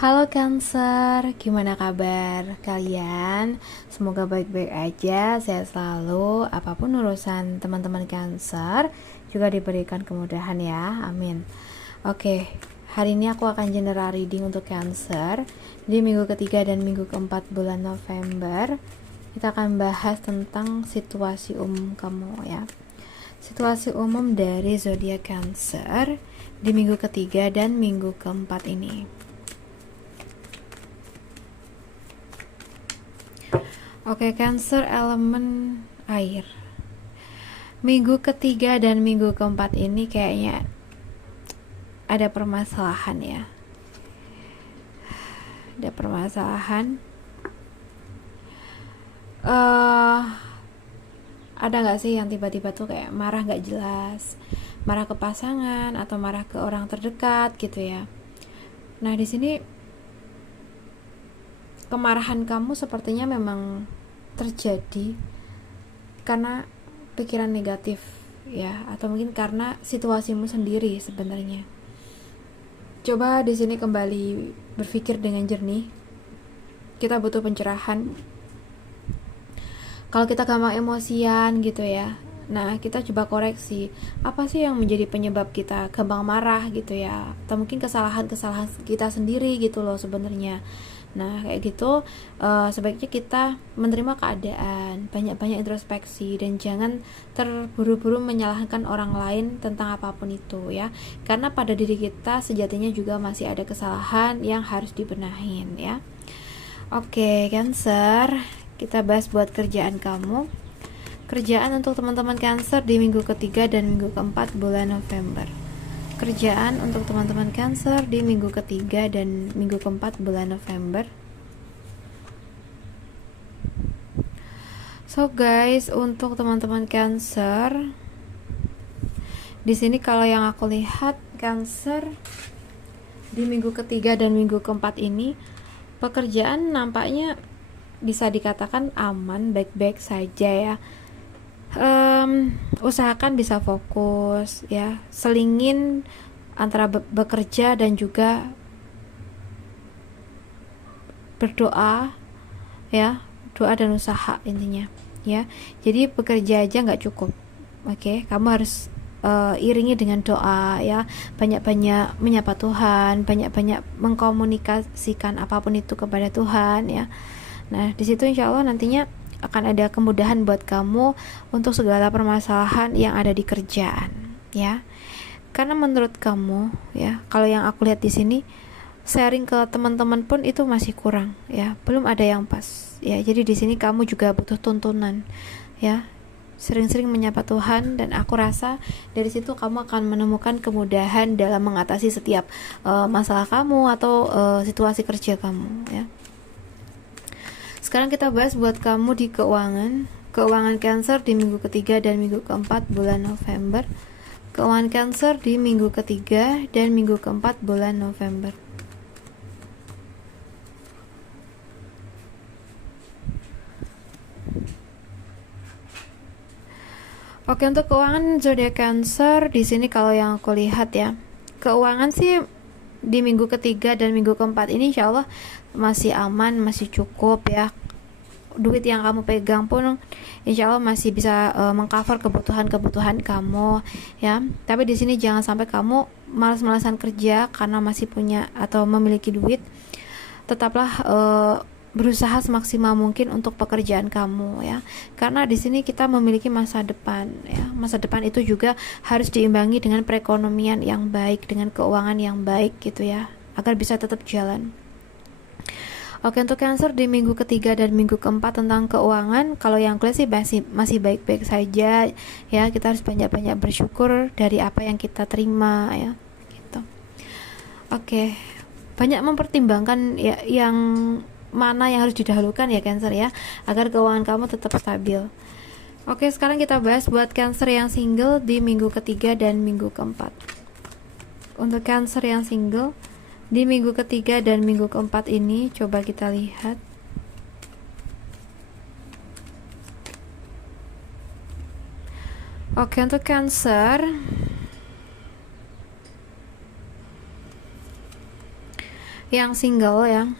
Halo Cancer, gimana kabar kalian? Semoga baik-baik aja, sehat selalu. Apapun urusan teman-teman Cancer juga diberikan kemudahan ya, amin. Oke, hari ini aku akan general reading untuk Cancer di minggu ketiga dan minggu keempat bulan November. Kita akan bahas tentang situasi umum kamu ya. Situasi umum dari zodiak Cancer di minggu ketiga dan minggu keempat ini. Oke, Cancer elemen air. Minggu ketiga dan minggu keempat ini kayaknya ada permasalahan ya. Ada permasalahan. Ada nggak sih yang tiba-tiba tuh kayak marah nggak jelas, marah ke pasangan atau marah ke orang terdekat gitu ya. Nah di sini kemarahan kamu sepertinya memang terjadi karena pikiran negatif ya, atau mungkin karena situasimu sendiri sebenarnya. Coba di sini kembali berpikir dengan jernih. Kita butuh pencerahan. Kalau kita gampang emosian gitu ya, nah kita coba koreksi apa sih yang menjadi penyebab kita gampang marah gitu ya, atau mungkin kesalahan-kesalahan kita sendiri gitu loh sebenarnya. Nah kayak gitu sebaiknya kita menerima keadaan, banyak-banyak introspeksi, dan jangan terburu-buru menyalahkan orang lain tentang apapun itu ya, karena pada diri kita sejatinya juga masih ada kesalahan yang harus dibenahin ya. Oke, Cancer, kita bahas buat kerjaan kamu. Kerjaan untuk teman-teman Cancer di minggu ketiga dan minggu keempat bulan November. Kerjaan untuk teman-teman Cancer di minggu ketiga dan minggu keempat bulan November. So guys, untuk teman-teman Cancer, di sini kalau yang aku lihat Cancer di minggu ketiga dan minggu keempat ini, pekerjaan nampaknya bisa dikatakan aman, baik-baik saja ya. Usahakan bisa fokus ya, selingin antara bekerja dan juga berdoa ya, doa dan usaha intinya ya. Jadi bekerja aja nggak cukup, oke? Kamu harus iringi dengan doa ya, banyak-banyak menyapa Tuhan, banyak-banyak mengkomunikasikan apapun itu kepada Tuhan ya. Nah di situ insya Allah nantinya akan ada kemudahan buat kamu untuk segala permasalahan yang ada di kerjaan ya. Karena menurut kamu ya, kalau yang aku lihat di sini, sharing ke teman-teman pun itu masih kurang ya, belum ada yang pas ya. Jadi di sini kamu juga butuh tuntunan ya, sering-sering menyapa Tuhan, dan aku rasa dari situ kamu akan menemukan kemudahan dalam mengatasi setiap masalah kamu atau situasi kerja kamu ya. Sekarang kita bahas buat kamu di keuangan. Keuangan Cancer di minggu ketiga dan minggu keempat bulan November. Keuangan Cancer di minggu ketiga dan minggu keempat bulan November. Oke, untuk keuangan zodiak Cancer di sini kalau yang aku lihat ya, keuangan sih di minggu ketiga dan minggu keempat ini insya Allah masih aman, masih cukup ya. Duit yang kamu pegang pun insya Allah masih bisa mengcover kebutuhan-kebutuhan kamu ya. Tapi di sini jangan sampai kamu malas-malasan kerja karena masih punya atau memiliki duit. Tetaplah berusaha semaksimal mungkin untuk pekerjaan kamu ya, karena di sini kita memiliki masa depan ya. Masa depan itu juga harus diimbangi dengan perekonomian yang baik, dengan keuangan yang baik gitu ya, agar bisa tetap jalan. Oke, untuk Cancer di minggu ketiga dan minggu keempat tentang keuangan, kalau yang kelas sih masih baik-baik saja ya. Kita harus banyak-banyak bersyukur dari apa yang kita terima ya gitu. Oke, banyak mempertimbangkan ya yang mana yang harus didahulukan ya Cancer ya, agar keuangan kamu tetap stabil. Oke, sekarang kita bahas buat Cancer yang single di minggu ketiga dan minggu keempat. Untuk Cancer yang single di minggu ketiga dan minggu keempat ini, coba kita lihat. Oke, untuk Cancer yang single ya.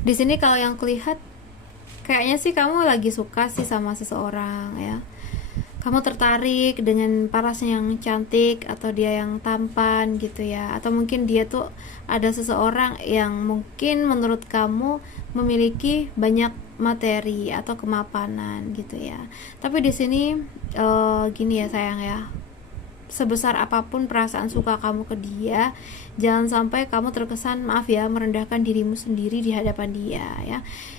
Di sini kalau yang kulihat kayaknya sih kamu lagi suka sih sama seseorang ya. Kamu tertarik dengan parasnya yang cantik atau dia yang tampan gitu ya, atau mungkin dia tuh ada seseorang yang mungkin menurut kamu memiliki banyak materi atau kemapanan gitu ya. Tapi di sini gini ya sayang ya, sebesar apapun perasaan suka kamu ke dia, jangan sampai kamu terkesan, maaf ya, merendahkan dirimu sendiri di hadapan dia ya.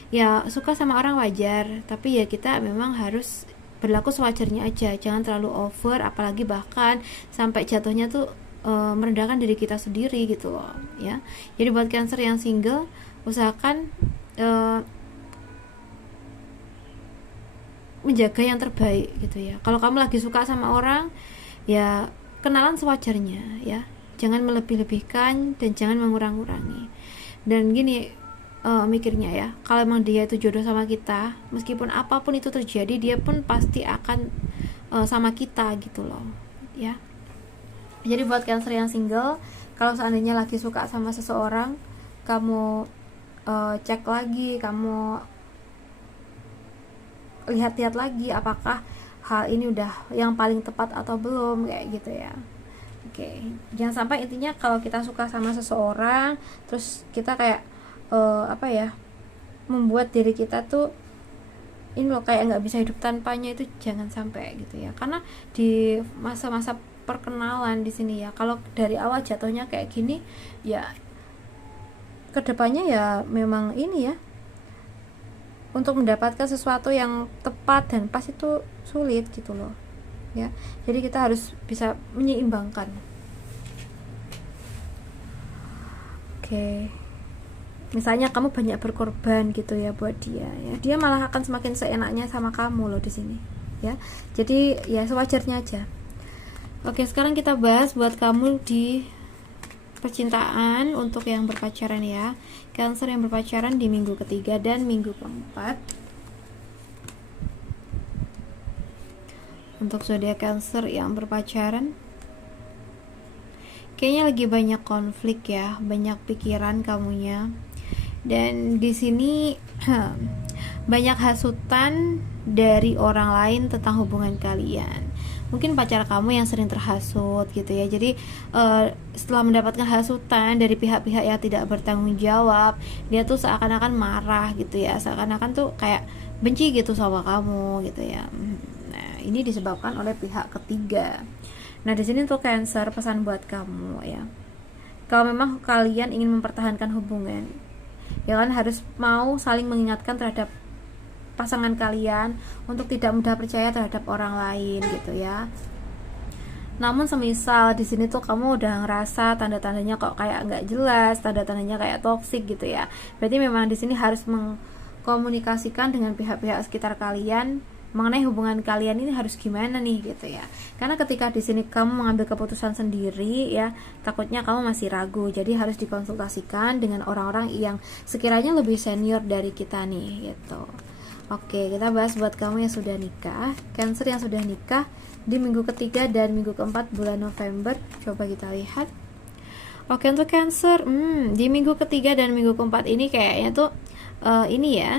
Ya suka sama orang wajar, tapi ya kita memang harus berlaku sewajarnya aja, jangan terlalu over, apalagi bahkan sampai jatuhnya tuh merendahkan diri kita sendiri gitu loh ya. Jadi buat Cancer yang single, usahakan menjaga yang terbaik gitu ya. Kalau kamu lagi suka sama orang, ya kenalan sewajarnya ya, jangan melebih-lebihkan dan jangan mengurang-urangi. Dan gini mikirnya ya, kalau emang dia itu jodoh sama kita, meskipun apapun itu terjadi, dia pun pasti akan sama kita gitu loh ya. Jadi buat Cancer yang single, kalau seandainya lagi suka sama seseorang, kamu cek lagi, kamu lihat-lihat lagi apakah hal ini udah yang paling tepat atau belum, kayak gitu ya. Oke, jangan sampai intinya kalau kita suka sama seseorang terus kita kayak membuat diri kita tuh ini loh kayak nggak bisa hidup tanpanya, itu jangan sampai gitu ya. Karena di masa-masa perkenalan di sini ya, kalau dari awal jatuhnya kayak gini ya, kedepannya ya memang ini ya, untuk mendapatkan sesuatu yang tepat dan pas itu sulit gitu loh ya. Jadi kita harus bisa menyeimbangkan. Oke. Misalnya kamu banyak berkorban gitu ya buat dia ya, dia malah akan semakin seenaknya sama kamu loh di sini ya. Jadi ya sewajarnya aja. Oke, sekarang kita bahas buat kamu di percintaan untuk yang berpacaran ya. Cancer yang berpacaran di minggu ketiga dan minggu keempat. Untuk zodiak Cancer yang berpacaran, kayaknya lagi banyak konflik ya, banyak pikiran kamunya. Dan di sini banyak hasutan dari orang lain tentang hubungan kalian. Mungkin pacar kamu yang sering terhasut gitu ya. Jadi setelah mendapatkan hasutan dari pihak-pihak yang tidak bertanggung jawab, dia tuh seakan-akan marah gitu ya, seakan-akan tuh kayak benci gitu sama kamu gitu ya. Nah, ini disebabkan oleh pihak ketiga. Nah, di sini tuh Cancer, pesan buat kamu ya. Kalau memang kalian ingin mempertahankan hubungan, ya kan harus mau saling mengingatkan terhadap pasangan kalian untuk tidak mudah percaya terhadap orang lain gitu ya. Namun semisal di sini tuh kamu udah ngerasa tanda-tandanya kok kayak nggak jelas, tanda-tandanya kayak toksik gitu ya, berarti memang di sini harus mengkomunikasikan dengan pihak-pihak sekitar kalian mengenai hubungan kalian ini harus gimana nih gitu ya. Karena ketika di sini kamu mengambil keputusan sendiri ya, takutnya kamu masih ragu. Jadi harus dikonsultasikan dengan orang-orang yang sekiranya lebih senior dari kita nih gitu. Oke, kita bahas buat kamu yang sudah nikah, Cancer yang sudah nikah di minggu ketiga dan minggu keempat bulan November. Coba kita lihat. Oke, untuk Cancer di minggu ketiga dan minggu keempat ini kayaknya tuh ini ya,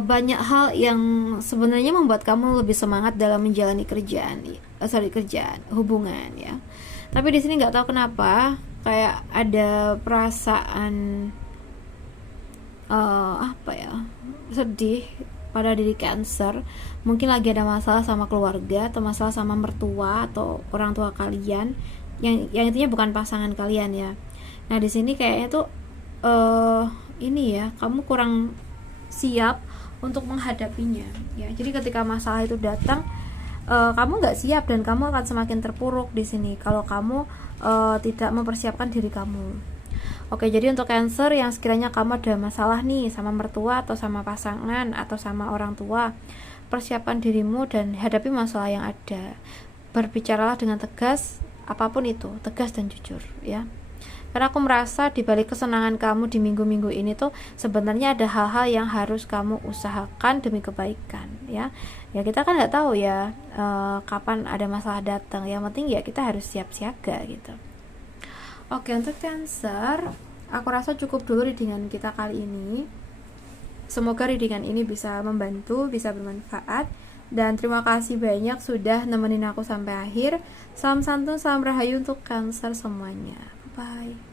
banyak hal yang sebenarnya membuat kamu lebih semangat dalam menjalani kerjaan hubungan ya. Tapi di sini nggak tahu kenapa kayak ada perasaan sedih pada diri Cancer. Mungkin lagi ada masalah sama keluarga atau masalah sama mertua atau orang tua kalian yang intinya bukan pasangan kalian ya. Nah, di sini kayaknya tuh ini ya, kamu kurang siap untuk menghadapinya ya. Jadi ketika masalah itu datang, kamu nggak siap dan kamu akan semakin terpuruk di sini kalau kamu tidak mempersiapkan diri kamu. Oke, jadi untuk Cancer yang sekiranya kamu ada masalah nih sama mertua atau sama pasangan atau sama orang tua, persiapkan dirimu dan hadapi masalah yang ada. Berbicaralah dengan tegas, apapun itu, tegas dan jujur ya. Karena aku merasa di balik kesenangan kamu di minggu-minggu ini tuh sebenarnya ada hal-hal yang harus kamu usahakan demi kebaikan, ya. Ya kita kan nggak tahu ya kapan ada masalah datang. Yang penting ya kita harus siap siaga gitu. Oke, untuk Cancer, aku rasa cukup dulu readingan kita kali ini. Semoga readingan ini bisa membantu, bisa bermanfaat. Dan terima kasih banyak sudah nemenin aku sampai akhir. Salam santun, salam rahayu untuk Cancer semuanya. Bye.